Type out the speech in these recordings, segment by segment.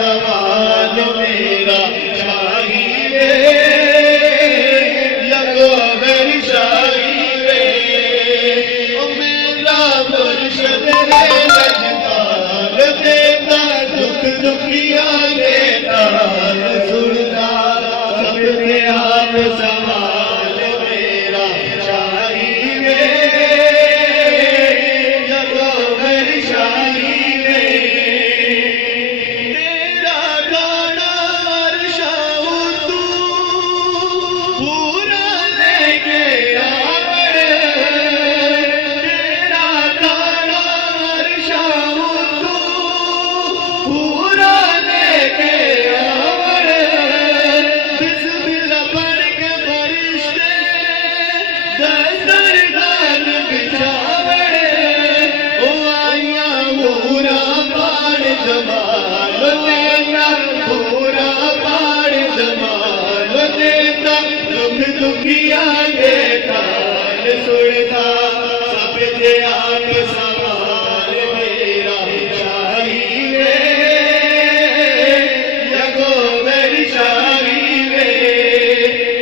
سوال میرا شاہی وے یگو میری شاہی وے او میرا مرشد رے لجپال دیتا دکھ دکھیاں دیتا سنتا سب سے آپ سوال میرا شاہی وے یگو میری شاہی وے تیرا گانا عرشاں تو پورا لے کے آوڑ تیرا گانا عرشاں تو پورا لے کے آوڑ بسم اللہ پڑھ کے فرشتے دسترخوان بچھاوڑ او آیا پورا پاڑ جمال دیتا پورا پاڑ جمال دیتا دکھ دکھیاں دیتا سنتا سب سے آپ سوال میرا شاہی وے یگو میری شاہی وے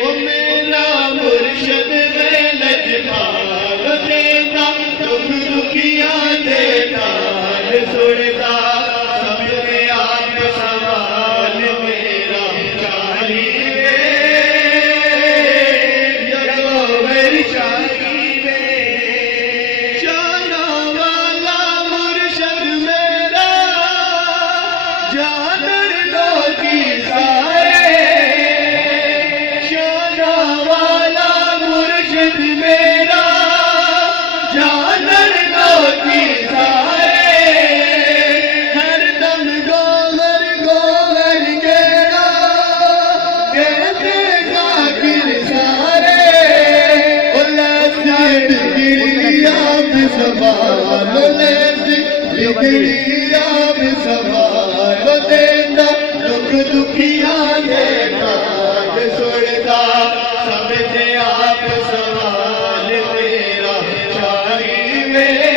او میرا مرشد وے لجپال دیتا دکھ دکھیاں دیتا سنتا سب سے آپ سوال میرا شاہی وے یگو میری شاہی وے شانہ والا مرشد میرا جانن لوگی سارے شانہ والا مرشد میرا جانن لوگی سارے ہر دم گوہر گوہر گیڑا کہتے ذاکر سارے گری آپ سوال گری آپ سوال دیتا دکھ دکھیاں دیتا سنتا سب سے آپ سوال میرا شاہی وے